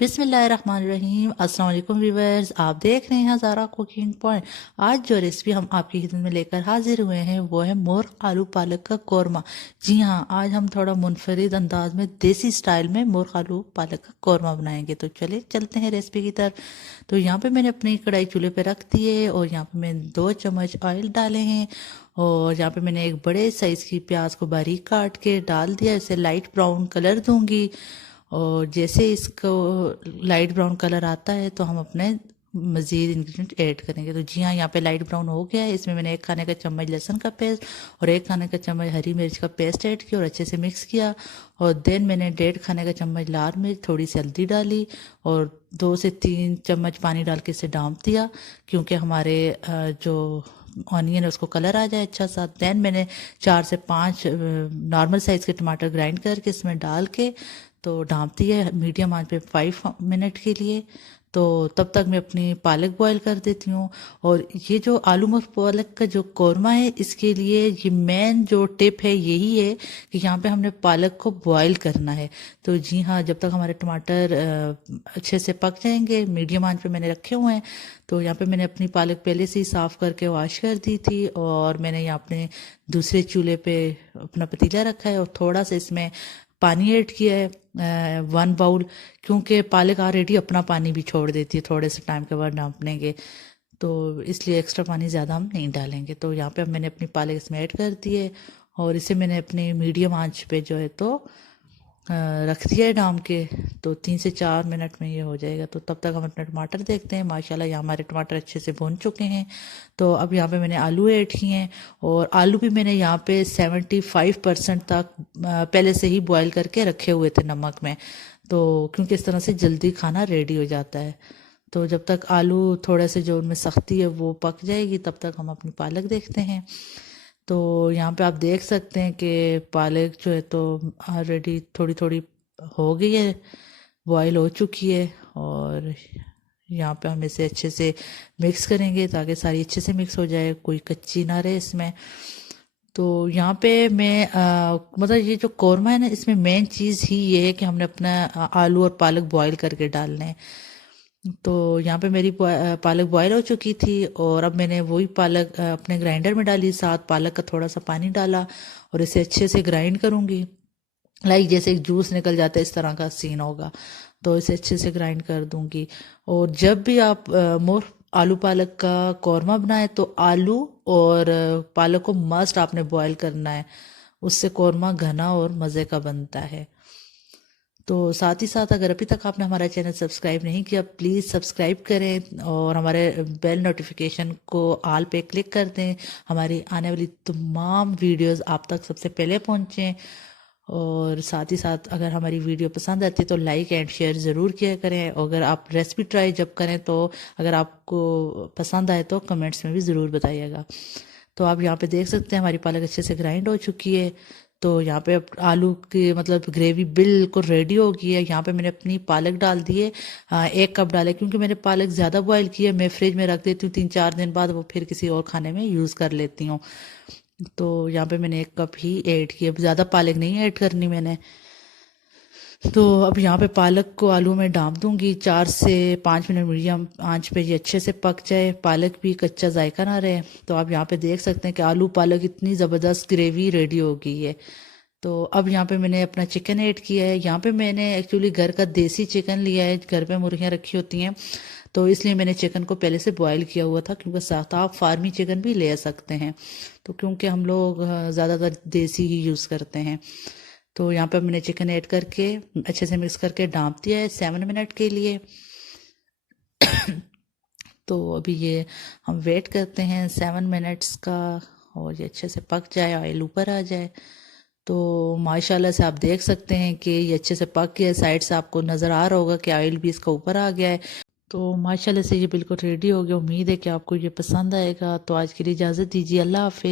बिस्मिल्लाहिर्रहमानिर्रहीम। अस्सलाम वालेकुम व्यूअर्स, आप देख रहे हैं ज़ारा कुकिंग पॉइंट। आज जो रेसिपी हम आपकी खिदमत में लेकर हाजिर हुए हैं वो है मोर आलू पालक का कौरमा। जी हाँ, आज हम थोड़ा मुनफरिद अंदाज में देसी स्टाइल में मोर आलू पालक का कौरमा बनाएंगे। तो चले चलते हैं रेसिपी की तरफ। तो यहाँ पे मैंने अपनी कढ़ाई चूल्हे पे रख दी है और यहाँ पे मैंने 2 चम्मच ऑयल डाले हैं। और यहाँ पे मैंने एक बड़े साइज़ की प्याज को बारीक काट के डाल दिया, इसे लाइट ब्राउन कलर दूंगी। और जैसे इसको लाइट ब्राउन कलर आता है तो हम अपने मज़ीद इंग्रेडिएंट ऐड करेंगे। तो जी हाँ, यहाँ पे लाइट ब्राउन हो गया है। इसमें मैंने 1 खाने का चम्मच लहसुन का पेस्ट और 1 खाने का चम्मच हरी मिर्च का पेस्ट ऐड किया और अच्छे से मिक्स किया। और देन मैंने 1.5 खाने का चम्मच लाल मिर्च, थोड़ी सी हल्दी डाली और 2 से 3 चम्मच पानी डाल के इसे डांप दिया, क्योंकि हमारे जो ऑनियन है उसको कलर आ जाए अच्छा सा। देन मैंने 4 से 5 नॉर्मल साइज़ के टमाटर ग्राइंड करके इसमें डाल के तो ढाँपती है मीडियम आंच पे 5 मिनट के लिए। तो तब तक मैं अपनी पालक बॉईल कर देती हूँ। और ये जो आलू मटर पालक का जो कौरमा है, इसके लिए ये मेन जो टिप है यही है कि यहाँ पे हमने पालक को बॉईल करना है। तो जी हाँ, जब तक हमारे टमाटर अच्छे से पक जाएंगे, मीडियम आंच पे मैंने रखे हुए हैं। तो यहाँ पे मैंने अपनी पालक पहले से ही साफ़ करके वॉश कर दी थी और मैंने यहाँ अपने दूसरे चूल्हे पे अपना पतीला रखा है और थोड़ा सा इसमें पानी ऐड किया है, 1 बाउल, क्योंकि पालक ऑलरेडी अपना पानी भी छोड़ देती है थोड़े से टाइम के बाद ढाँपने के। तो इसलिए एक्स्ट्रा पानी ज़्यादा हम नहीं डालेंगे। तो यहाँ पे अब मैंने अपनी पालक इसमें ऐड कर दी है और इसे मैंने अपनी मीडियम आंच पे जो है तो रख दिया है डाम के। तो 3 से 4 मिनट में ये हो जाएगा। तो तब तक हम अपने टमाटर देखते हैं। माशाल्लाह यहाँ हमारे टमाटर अच्छे से भून चुके हैं। तो अब यहाँ पे मैंने आलू ऐड किए हैं और आलू भी मैंने यहाँ पे 75% तक पहले से ही बॉईल करके रखे हुए थे नमक में। तो क्योंकि इस तरह से जल्दी खाना रेडी हो जाता है। तो जब तक आलू थोड़े से जो उनमें सख्ती है वो पक जाएगी, तब तक हम अपनी पालक देखते हैं। तो यहाँ पे आप देख सकते हैं कि पालक जो है तो ऑलरेडी थोड़ी थोड़ी हो गई है, बॉईल हो चुकी है। और यहाँ पे हम इसे अच्छे से मिक्स करेंगे ताकि सारी अच्छे से मिक्स हो जाए, कोई कच्ची ना रहे इसमें। तो यहाँ पे मैं मतलब ये जो कौरमा है ना, इसमें मेन चीज़ ही ये है कि हमने अपना आलू और पालक बॉईल करके डालने हैं। तो यहाँ पे मेरी पालक बॉयल हो चुकी थी और अब मैंने वही पालक अपने ग्राइंडर में डाली, साथ पालक का थोड़ा सा पानी डाला और इसे अच्छे से ग्राइंड करूँगी। लाइक जैसे एक जूस निकल जाता है, इस तरह का सीन होगा। तो इसे अच्छे से ग्राइंड कर दूंगी। और जब भी आप मोर आलू पालक का कौरमा बनाए तो आलू और पालक को मस्ट आपने बॉयल करना है, उससे कौरमा घना और मज़े का बनता है। तो साथ ही साथ अगर अभी तक आपने हमारा चैनल सब्सक्राइब नहीं किया, प्लीज़ सब्सक्राइब करें और हमारे बेल नोटिफिकेशन को ऑल पे क्लिक कर दें। हमारी आने वाली तमाम वीडियोस आप तक सबसे पहले पहुंचें। और साथ ही साथ अगर हमारी वीडियो पसंद आती है तो लाइक एंड शेयर ज़रूर किया करें। और अगर आप रेसिपी ट्राई जब करें तो अगर आपको पसंद आए तो कमेंट्स में भी ज़रूर बताइएगा। तो आप यहाँ पे देख सकते हैं हमारी पालक अच्छे से ग्राइंड हो चुकी है। तो यहाँ पे अब आलू की मतलब ग्रेवी बिल्कुल रेडी हो गई है। यहाँ पे मैंने अपनी पालक डाल दी है, 1 कप डाले, क्योंकि मैंने पालक ज़्यादा बॉईल की है। मैं फ्रिज में रख देती हूँ, 3-4 दिन बाद वो फिर किसी और खाने में यूज़ कर लेती हूँ। तो यहाँ पे मैंने 1 कप ही ऐड किया, ज़्यादा पालक नहीं ऐड करनी मैंने। तो अब यहाँ पे पालक को आलू में डाल दूंगी, 4 से 5 मिनट मीडियम आंच पे ये अच्छे से पक जाए, पालक भी कच्चा जायका ना रहे। तो आप यहाँ पे देख सकते हैं कि आलू पालक इतनी ज़बरदस्त ग्रेवी रेडी हो गई है। तो अब यहाँ पे मैंने अपना चिकन ऐड किया है। यहाँ पे मैंने एक्चुअली घर का देसी चिकन लिया है, घर पे मुर्गियाँ रखी होती हैं, तो इसलिए मैंने चिकन को पहले से बॉईल किया हुआ था, क्योंकि साथ आप फार्मी चिकन भी ले सकते हैं। तो क्योंकि हम लोग ज़्यादातर देसी ही यूज़ करते हैं। तो यहाँ पे मैंने चिकन ऐड करके अच्छे से मिक्स करके ढाँप दिया है 7 मिनट के लिए। तो अभी ये हम वेट करते हैं 7 मिनट्स का, और ये अच्छे से पक जाए, ऑयल ऊपर आ जाए। तो माशाल्लाह से आप देख सकते हैं कि ये अच्छे से पक गया है। साइड से आपको नज़र आ रहा होगा कि ऑयल भी इसका ऊपर आ गया है। तो माशाल्लाह से ये बिल्कुल रेडी हो गया। उम्मीद है कि आपको ये पसंद आएगा। तो आज के लिए इजाज़त दीजिए। अल्लाह हाफिज़।